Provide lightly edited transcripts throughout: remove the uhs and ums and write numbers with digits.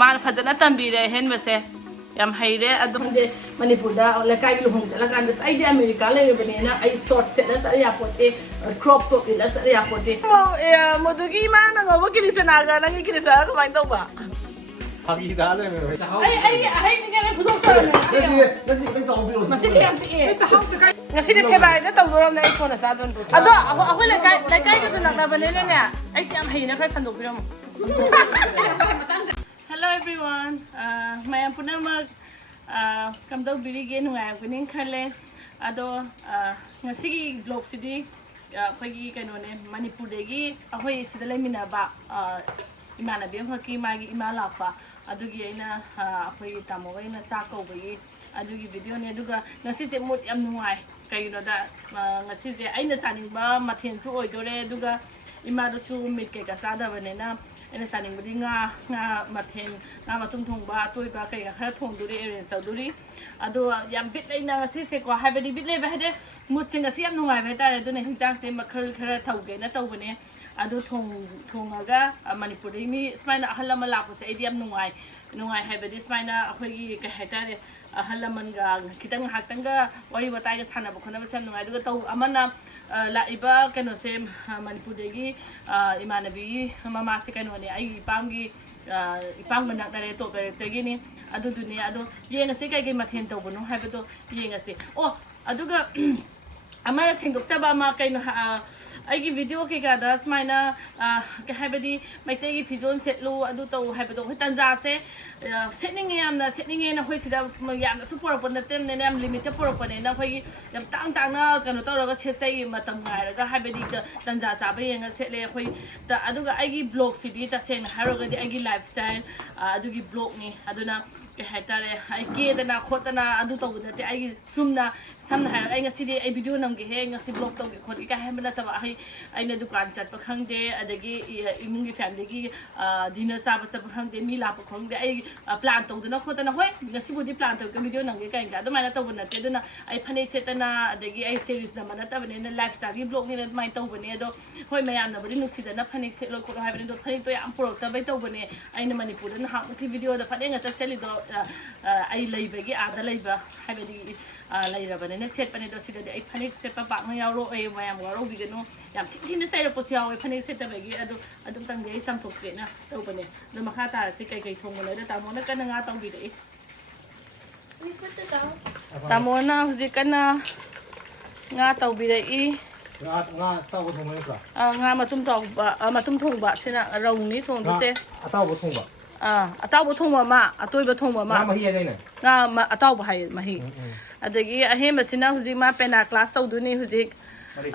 मान फजना तंबीरे हेनबसे याम हैरे अदुंदे मणिपुरदा लकाई लुहंग चलकान दस आइदे अमेरिका लेरबनेना आई short set नस अरिया पोते क्रॉप टॉप नस अरिया पोते मोदुगी मान ngabo kirisanaga nangi kirisana kamain tawba hagi da le me ai ninga pudok sa ngasi yam ti ngasi de sebai da tawdoram na iphone sa don ado ahoi lakai ka sunakna banene ne ai si am haina kha sandok biram Hello everyone mayam punamag kamdaw birige nungay kuning khale ado ngasigi vlog sidi khagi kanone Manipur degi ahoi sida leminaba imanabi haki magi imalapa adugi aina ahoi tamoga ina chakobagi adugi video ne aduga ngasi se mood yam nungay kayuno da ngasi se aina saningba mathen chu oidore aduga imado chu mit ke ka sada banena ena saning budi nga mathen nga matum thongba toiba kai ga khara thongduri arrange tawduri ado yam bit leina ngasi se ko habedi bit leba hede mutsing ngasi yam nungai ba tare do ne hinjang se makhal khara thauge na tawbane ado thongaga Manipur mi smaina ahalama lapu se idi yam nungai habedi smaina akhoi ka hetare ahalaman ga kitang hakang ga wari batai ga sana bu khona basam nungai do taw amana la iba kano se Manipur degi imanabi mama se kano ne ai ipamgi ipang manak dare to tegi ni adu duni adu yenga se kai mathen tawbono habedo yenga se oh aduga amana singdok saba ma kaino aigi video ke kada smaina ke habedi maitegi phizon setlu adu taw habedo tanja se setning na hoi sida yamna super pon na tem ne yam limit por pon na hoi yam tang na kano tawraga sesai matam ngai ga habedi tanja sa ba yenga setle hoi ta aduga aigi blog sidi ta sen haroga di aigi lifestyle adugi blog ni aduna ke haitare ai ke dana khotana adu tawna te aigi chumna samna ha ai ngasi de ai video nam ge he ngasi blog taw ge khot ka hemla ta ai aina dukan chat pa khangde adagi imungi family gi dinner sa ba sa khangde mi la pa khangde ai plan taw dana khotana hoi ngasi budi plan taw ke video nam ge ka inga do mana taw na te dana ai phane setana adagi ai series na mana ta bane na lifestyle gi blog ni na mai taw bane do hoi mayam na budi nusi dana phane set lo ko ha bane do phane to yam pro ta bai taw bane ai na Manipur na ha ki video da phane nga ta seli do ai leiba gi ada leiba ha badi lairabane ne set pane do sida ai phanik set pa bak na yauro ai mayam waro bigano yam tin sai ro posyaw ai phanik set ta bagi adum tang ge sam thok ke na to bane do makha ta si kai thong le da ta mo na kan nga tong bi dei ta mo na huji kan nga taw bi dei nga taw bo thong ba nga matum thong ba sina raw ni thong do se taw bo thong ba ataw bo thong ma atoi bo thong ma ma hi dai ne nga ataw bo hai ma hi adagi Ahenba sina huji ma pena class tawduni huji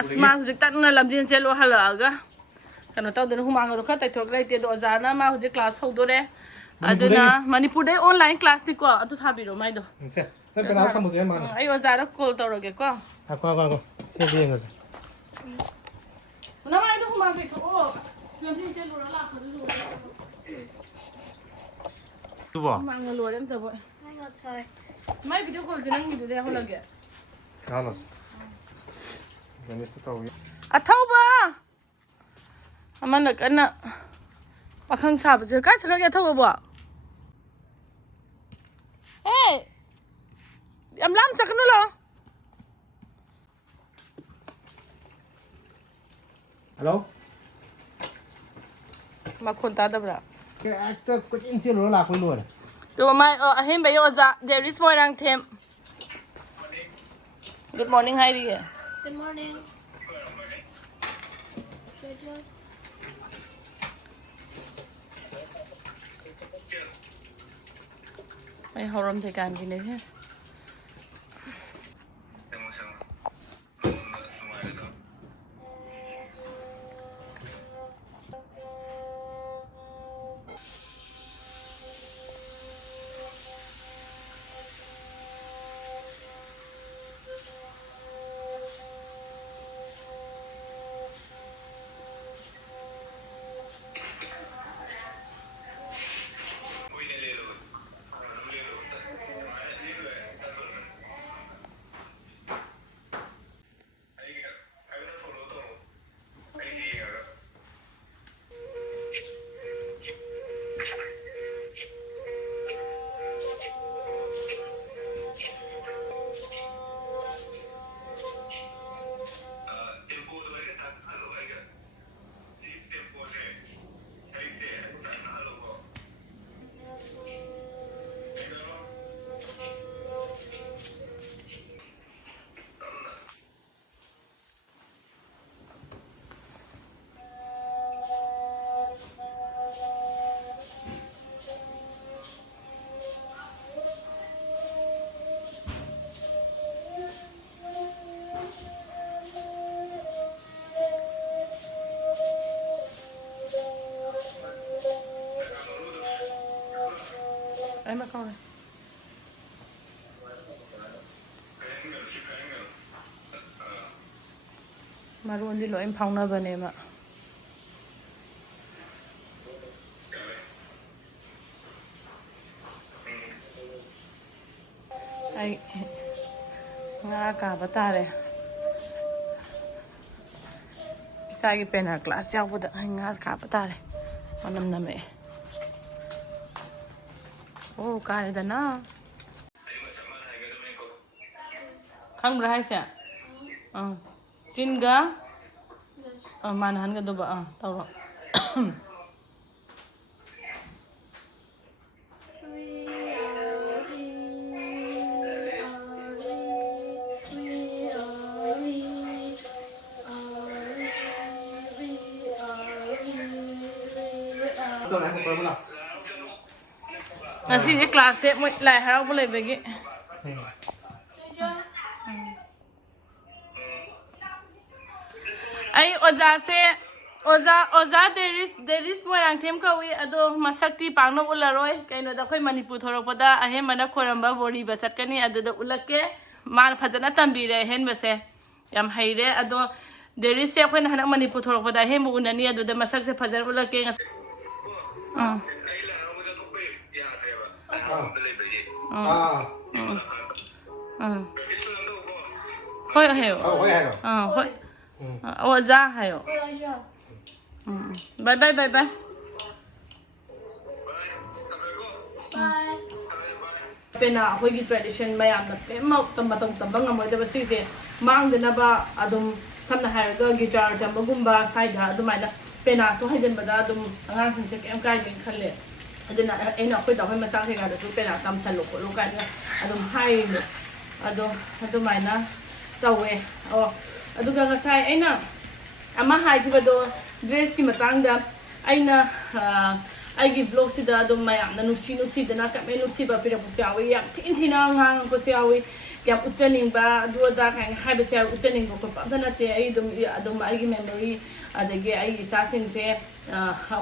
asma huji tanna lamjin chelo halaga kano tawduni humang do kha tai thok rai te do ajana ma huji class hodore aduna Manipur dai online class ni ko atu thabiro mai do se na pena khamu se ma ai ojara call tawroge ko ko se bi nga se na mai do humang be tho o lamjin chelo la ko do tuba mang lo dem ta boy ai god sai mai video call jinang video de holage halas ganis ta taw athauba amana kana pakhang sab je ka chalo ya thau ba hey am lam chaknu lo hello ma khon ta dabra ke actor coaching se lo la ko lo to mai Ahenba yo za there is more rang them good morning Heidi Good morning. ai horom the kan gi ne yes Ay Mapao. Maroon di lo em phong na bane ma. Ay nga ka batare. Isagi pena class yaw buda nga ka batare. Manam na me. Oh, kaya da na. Khang bra hai sia. Singa. Manahan ga do ba tawro. Tôi lại không tới nào. Ngasi cái class sẽ mới lại harau boleh bagi. Ai oza there is more ang them ka wi ado masakti pangno ularoi kaino da khoi Manipur thorok pada Ahenba na khoramba bori basat kani ado da ulake man phajana tambire Ahenba se yam haire ado there is se khoi na hana Manipur thorok pada Ahenba unani ado da masak se phajana ulake Hoi hayo. Hoi hayo. Hoi. Oza hayo. Bye bye bye bye. Bye. Pena hoigi tradition mayam na pema tamatong tabang amoy da basise mang de na ba adum samna hairga guitar tamba gumba saida adumai pena so hajen bada adum angang sin check em kai din khalle aduna aina khoi da hoi ma chang thega da su pena tam salo ko lo kai adum hai no adumai na tawe aduga ngasai aina ama hai kibado dress ki matang da aina aigi vlog sida adum mayam na nusi dana ka me nusi ba pira pusiawi yam tin thina ngang pusiawi yam uchaning ba du da kan hai ba sia uchaning ko pa dana te ai adum aigi memory adage ai isa sin se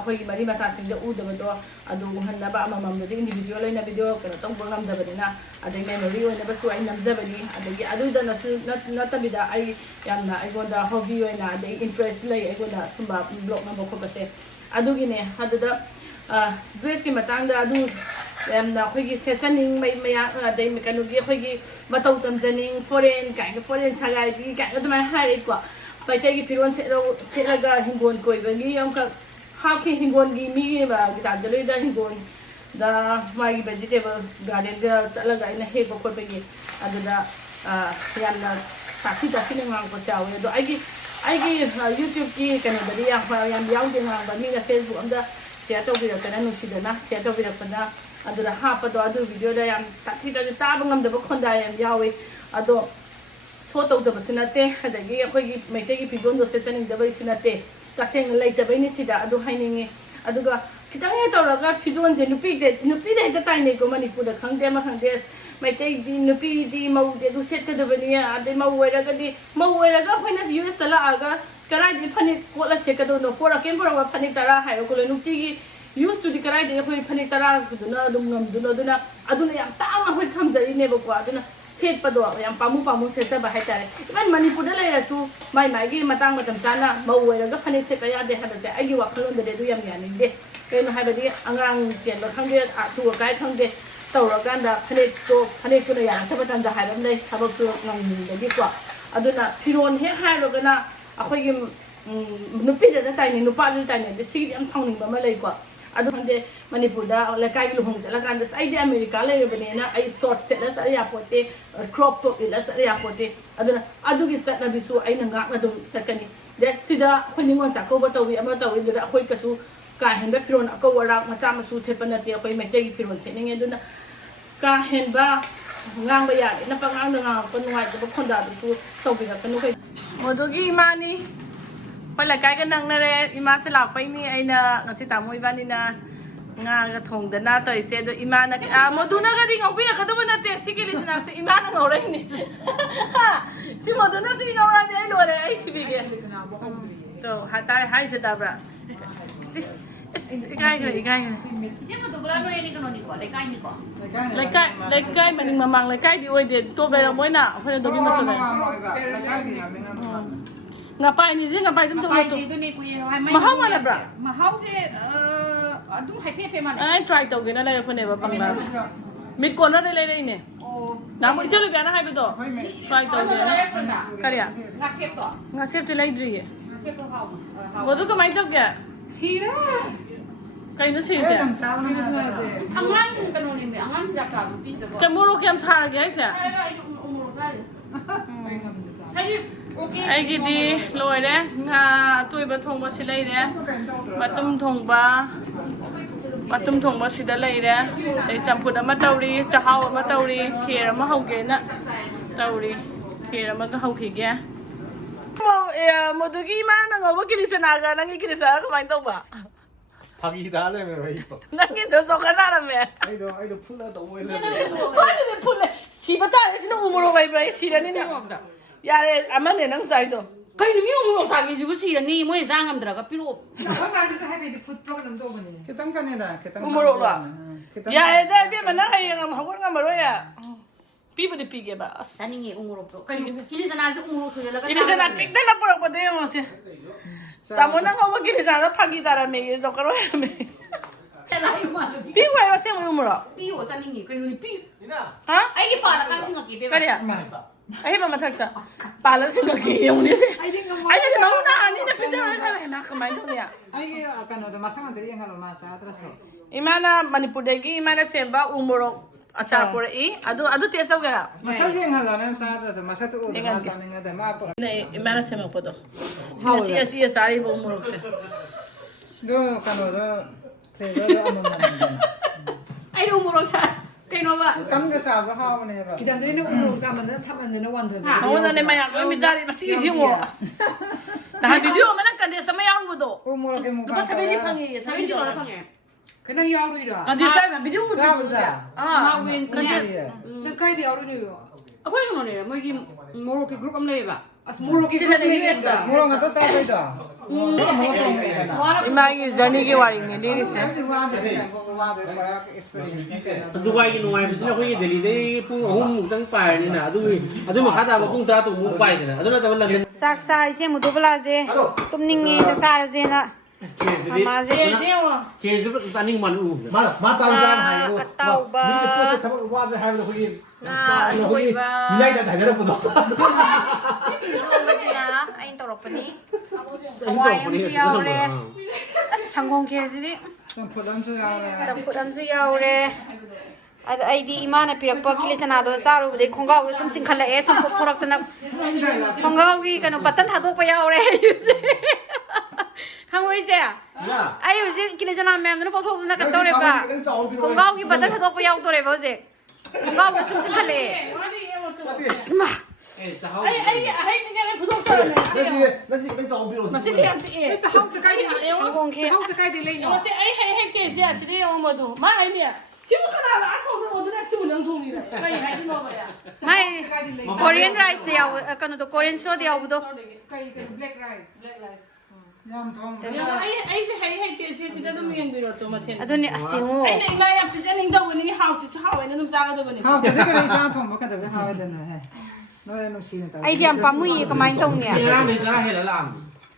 khoi gi mari mata sing da u da do adu hanna ba amam da individual ina video kana tong bangam da badina adai memory ina ba su ai nam da bani adage adu da na ta bida ai yam na ai gonda hobby ina adai interest lai ai gonda sumba blog na ba ko ba se adu gi ne hada da dress ki matang da adu yamna khoigi sesaning mai maya dai mekanu gi khoigi matau tamjaning foreign kai ga foreign sagai gi kai ga mai hai ko pai te gi piron se ga hingon koi ba gi yam ka ha ki hingon gi mi ba gi ta jale da hingon da mai gi vegetable garden ga chala ga ina he ba ko ba gi adu da yamna taki ngang ko chaw do ai gi YouTube ki kana da yam yaw de ngang ba ni ga Facebook am da share to video kana nusi dana share to video kana adu da ha pa do adu video da yam tathi da ta bangam da ba khonda yam yawe ado so to da basinate adagi akhoi gi maite gi pidon do sesaning da bai sinate kaseng lai da bai ni sida adu hainingi aduga kitang he to raga pidon je nupi de da tai ne ko Manipur da khangde ma khangde maite di nupi di mau de du set ka da bani ade mau wera ga hoina US tala aga karai di phani ko la se ka do no pora kem pora phani tara hairo ko le nuti gi used to di karai de khoi phani tara duna dum ngam duna aduna yam ta ma hoi tham jari ne ba ko aduna set pa do yam pamu set ba hai tare man Manipur da le rasu mai gi matang matam sana mau wera ga phani set ya de ha da ai gi wa khalon de du yam yani de ke no hai ba di angang jen ba khang de a tu kai khang de tau ra gan da phani ko na ya sa ba tan da hai ram dai ha ba tu ngam de di ko aduna piron he hai ro ga na akhoi gi nupi da tai ni nupa da tai ni de sig am song ning ba ma lai ko adu hande Manipur da la kai lu hong la kan da sai de America le bane na ai short set la sa ya pote crop top la sa ya pote adu gi sat na bisu ai na ngak na dum sakani de sida khoni ngon sa ko ba tawi ama tawi da khoi ka su ka hen ba piron ko wara ma cha ma su che pana te khoi me te gi piron se ninge duna ka hen ba ngang ba ya na pa ngang ngang ko nuai da khon da su taw bi da kanu kai modogi mani pala kai ga nang na re ima se lak pai ni aina ngasi ta moi bani na nga ga thong da na to ise do ima na modu na ga ding obi ka do na te sikili sina se ima na ngore ni ha si modu na si ngora ni ai lo re ai si bi ge to hatai hai se da bra 이제부터 불안해니까 너니까 레카이니까. Lekkai maning mamang lekkai di oi de to be mo na phone do bi ma chole ngapai ni jing ngapai tum to to mahau ma la bra mahau se adum hai pe ma ai try to ge na lai phone ba pang la mit ko na lai lai ne na mo chelu ba na hai ba to try to ge na kariya nga sep te lai dri ye wo du ka mai to ge sira kai no si se angan kanoni me angan jakka pi de ke mo ro kem sa ge ai se ai gi di loi de nga tui ba thong ba si lai de matum thong ba si da lai de ai champut ama tauri chahau ama tauri kher ama hau ge na tauri kher ama ga hau khi ge mo du gi ma na ngo ba ki sa na ga nang ki sa ka mai to ba 박이 다 하려면 왜 이거? nang ki do so ka na ra me 아이도 풀라도 오해를. ba de phul le si ba ta si no umuro bai bai si da ni na ya le ama ne nang sai do kai ni umuro sagi jibu sirani mo sangam draga piro 엄마한테서 해배도 풋 프로그램도 오거든요. 개땅간이다. umuro la ya le da bi ma na ai ngam ha ngam ro ya pi ba de pi ge ba taningi umuro to kai kili sana se umuro sojala ka ini sana pik de la por ko de mo se tamo na ko ba ki sana phagi dara me ye zo karo ya me pi wa ba se mo umuro pi wo saningi kai ni pi ha ai ki pa da kan singa ki be kari ya ai ba ma thak ta pa la singa ki yong ni se ai de no na ni de pisa ka ma ka mai to ya 아이게 아까 너도 마상한테 이행하러 마사 아들었어. imana manipur de gi imana semba umuro achar por e adu te sa gara 마사 이행하려면 사들었어. 마사도 오고 마사는 거다 마포. ne imana semba podo si sari bo umuro se 너 가노도 그래도 아무나. ai umuro sa kai no ba 감게 사고 하오네 봐. 기단들이는 우물 싸면은 사면은 완전. awon ne maya no mi dari ba si mo na video mana kan de sama yang bodo 우물게 뭐 ba sabi di phangi sabi di ora pange 그냥 야루이라. kan de sa video mo 사보자. ah wen kan de 난 까이디 야루이요. akoy no ne mo gi moro ki group am le ba 아스 모르게 sila ne esa 뭐랑 갖다 사보이다. 뭐가 뭐가 거기다. imagi jani gi wari ne ni se Dubai nuwaibisina ko Delhi pung ahum mutang pairnina adu makha ta pung 3 tu mu paidina aduna ta London sak sa ise mu dubla je tumningi sak sa je na ama je ke je taning man u 마땅한 하이고. 아따오바. 미리 포스 타고 와서 하이로 거기. na toiba 미나이다 다녀라 보도. ro sina ain torok pani awai am ji yaure sangong khe ji 폴란드 가래. sampudam ji yaure ad aidi imana pirakpa kile chana do saru de khongaw sum sing khala e sum phorak tana khongaw gi kanu patan thadok pa yaure khangori je ayu ji kile chana mem no phothok na ka tore ba khongaw gi patan thadok pa yaw tore ba je khongaw sum sing khale asma ai ni ga photo sa ne 나找比如 ma si liam ti e 그래서 하우스 까이디 sangong khe 하우스 까이디 레이노. yo se ai ke sia si de yo mo do ma ai ni si mo kana la thong no do na si mo nang thong ni la ai ni no ba ya mai Korean rice yaw kanu to Korean show yaw do 까이 블랙 라이스. black rice 얌통. yo ai se ai ke sia si da do mi yang bi ro to ma then aduni asingo ai nei ma ya presenting do ni how to how ai no sa ga do ni 하 근데 그 이상 통 먹게 되면 하야 되네. 너는 무슨 다. ai diam pamui kamai tong ni ni ram ni sa hela lam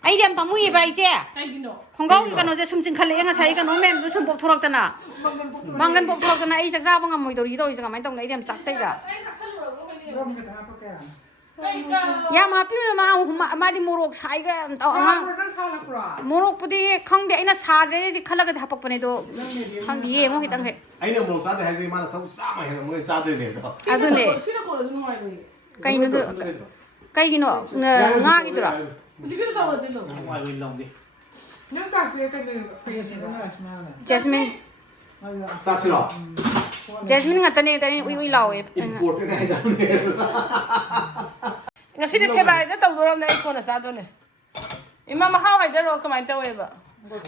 ai diam pamui bai je ai gi no khongaw gi kanu je sumsing khale nga sai kanu mem sum pok thorak tana mangan pok thorak tana ai sak sa bangam moi dori dori kamai tong ai diam sak sai da ai sa sal ro ko ni 그럼 그 다음 볼게. ai ka ya ma pi ma di morok sai ga ta nga 너 살았구나. morok pudi khang de aina sa re di khala ga hapak pane do khang di ye ngo hitang he 아이는 뭐 사대 해서 이만 싸마 해는 뭐 싸들 내서. adune sira ko do no ai ni kai no kai gi no nga gi dura di bi do wa je no wa wi long di 너 샀어요 근데 그래서 하시면. jasmine 싹시로. jasmine ngatane tani ui lawe 임포트 해다네. ngasi de se bai da tong do ram nei ko na sa do ne imam ma how ai da ro ka mai ta we ba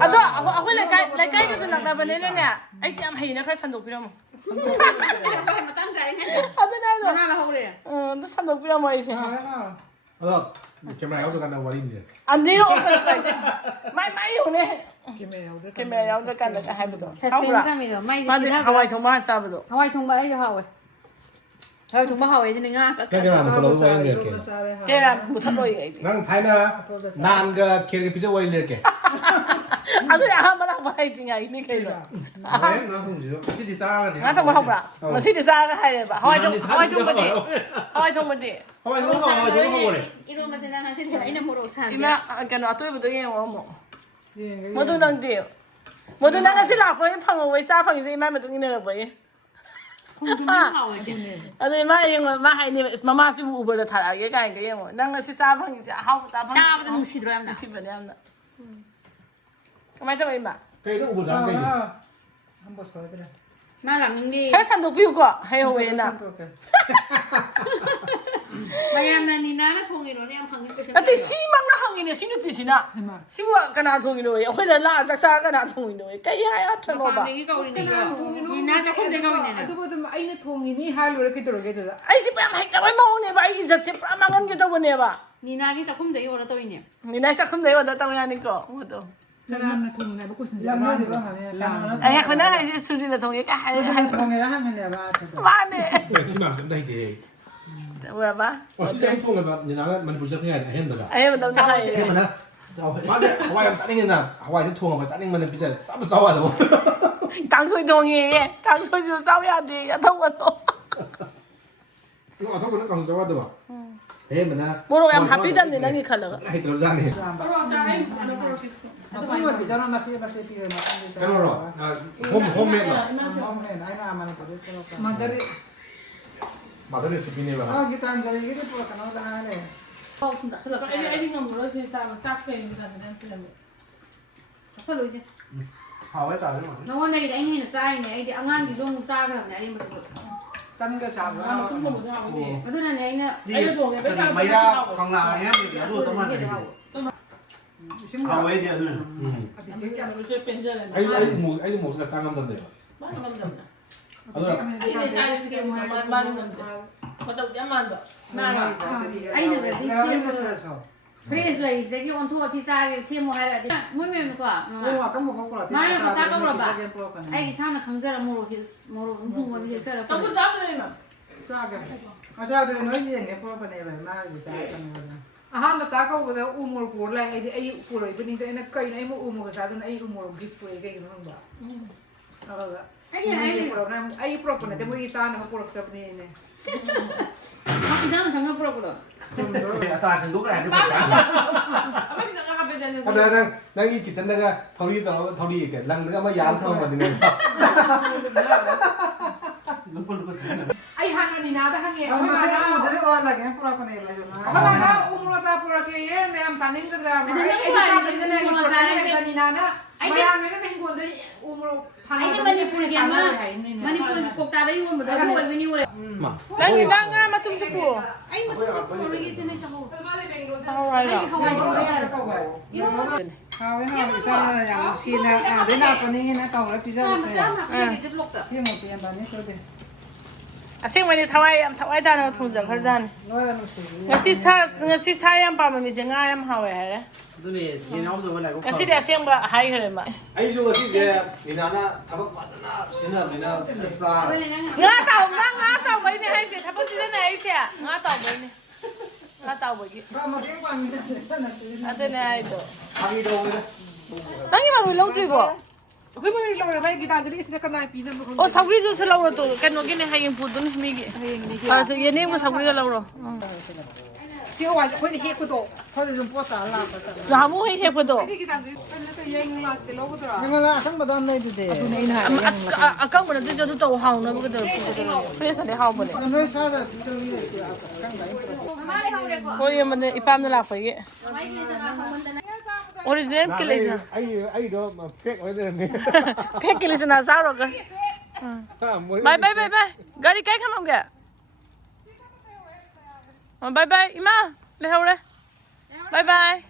ado ako lai kai ga sun na ba ne ne ai si am hai na kai san do pi ro mo matang sa ne ado na do na la hore 도 san do pi ro mo ai se 아. 어. 카메라 어디 간다 와리네. an ni ro ka mai mai yo ne 캐메라 야우드간다 하이브도. 서스펜스 하면서 마이디 맞아. 시나 하와이 통마 싸버도. 하와이 통과 아이도 하와이. 하와이 통과 하와이 지는 가. 캐리라 못 들어도 와 이렇게. 걔라 못하러 이게. 난 타이나 난가 캐리 피자 와 이렇게. 아주 아무나 하와이 중이야 이네 걔로. 나 통지요. 시디 짜가네. 나 통마 하브라. 뭐 시디 싸가 하이래 봐. 하와이 통마디. 하와이 통마디. 하와이 통마 그래. 이런 거 지나면 시대 아이나 모르고 사. 이마 그ano 아토이부도 예워 뭐. 모두 낭디. 모두 나가 실라 보이 방어 왜 싸방이서 이마 모두 이내라 보이. 아니 마이 마 하이니 마마시 우버를 타라게 가니까 예워. 나가 시 싸방이서 하우 싸방. 나보다 눈시들어 얌나. 시번에 암나. 가만히 좀 이마. 그래 우버 장 거기. 한번 써 그래. 말랑니. 계산도 비우고 해요 왜나. 마야나 니나나 통이로네 양 방금 그 근데 시망나 항이네 시누피시나. 시와 가나 통이로 왜 회다 라 작사 가나 통이로 왜 까야야 쳐놓아. 내가 우리 니나 작품 내가 우리네. 아두보도 아이네 통이니 할로를 그대로게 ai si pam hai tawai mau ne ba ai sa se pra mangan ke taw ne ba 니나기 작품도 이거라 또 있네. ni na sa khum de wa da taw ya ni ko mo to 사람은 통이나 먹고 있는 람마디 봐 하네. ai khna ai si su ji na thong ye ka hai hai 통에다 하면 봐. ma ne 심한 좀 나이데. wa ba 어 시장 통을 봐. 니나가 만부 셔 그냥 아헨바다. ai ma taw na hai 아헨바나. 맞아. 하와이 짜링이나 하와이 통을 봐. 짜링만은 피자 싸부 싸워도. tang soi dong ye tang soi ju sao ya de ya taw wa to 이거 아토는 강 싸워도 봐. 아헨바나. mo ro am happy dam ne na ni khala ga 아이 들어자네. 아토만 비자나 나시 피해 마. 그러로. 홈메이드. 홈메 나이나 아마나 버들 쳐. 마다리 마더리 스피네 봐. 아 기타한 자리 이게 또 가나다 하네. 어 진짜 슬러. ai ai ngam ro si sa sa fe ni da na film 슬러 이제. 하와이 짜는 거. 너원 내기 아이는 싸이네. 아이디 안간기 좀 싸그럽네. 아이 무슨. 딴 거 ani 잡아. kum mo sa ha ni 그러나 내가 ai dong ye ba ka mấy ra còn lại em thì đủ xong rồi. Hawaii thì rồi. ro se penja le 아이 모스가 상감던데. ma ngam dam na 아도라. ai ni sa si mo ma ngam ma taw ya man do 아이는 그 디시브 프레스라이스 되게 온토 지사게 세모 하라 돼. 뭐면 거. 아까 먹은 거라. 아이 사나 강자라 모르 누구 이제 따라. taw sa le ma 싸게. 아자들이 너희 얘기 풀어보내 봐. 나기 잘하는 거야. 아한다 사가고다 우물 고라 아이 아이 고라 이더니 내가 까이나 이모 우물 사던 아이 우물 기쁘 이게 이런 거. 알아가. 아이 프로그램 아이 프로그램 때문에 이 사는 거 프로그램 sabne. 막 이상한 경험 풀어보러. Xa trên lúc này thì phải ama ni nga happy dam 아나 나이 기천다가 털이 이렇게 랑드가 막 야한 털 만드는 거. lúc lúc gì 아이 하나니 나다 하게. 아 마세가 못해 와라게 풀어보내 봐. 하나가 우물 사프라게 얘 내가 자는 거다. 아이 나나 마야는 행군데 우물 아이는 마니푸르 꼭다다 이거 뭐 나도 원빈이 원래. nangi nanga matum suku 아이 뭐 프로그램이 세네 샤고. alright 아이 하와이 프로그램. 이런 거. 하we sa yang sina dena pani na ka ora pizza sa ya. 프로그램이 좀 먹다. Hi mo pian ba ni so de. asing mani thawai am thawai da na thong jang kharjan No ya no se. ngasi sa yam pa ma mi se nga yam hawe ha Tôi này nhìn ông rồi lại cũng ngasi de asing ba hai khare ma 아이쇼가 이제 이나나 타박 빠잖아. 신나 우리나 싸. nga taw bai ni hai se thapak ji na ai se nga taw bai ni nga taw bai ki Ba mo de kwa mi na se. ate ne ai do 하기도 그래. nangi ma lo tri bo 그 말이 나오는 말 기다들이 있으니까 나 비는 거. o sagri jo se lo to kan no gi ne hai pu dun mi gi ha so ye ne mo sagri lo ro 세워 거기 해고도. Khode zum pota la pa sa. na mo he he pu do 기다들이 근데 여행 나왔을 때 로고더라. Ni ma sang ba dam nei de. Ni ina. akang mo na jo to hang na mo do pres ne hang mo ne No sa da tu ni de kang dai. 마리 하우래 거. ko ye mo ne ipam na la fa ye 마이 레자가 한번데. original ke le sa 아이도 막 팩 어디네. phek ke le sa na sa ro ga bye bye bye bye gari kai kham ge bye bye ima le hore bye bye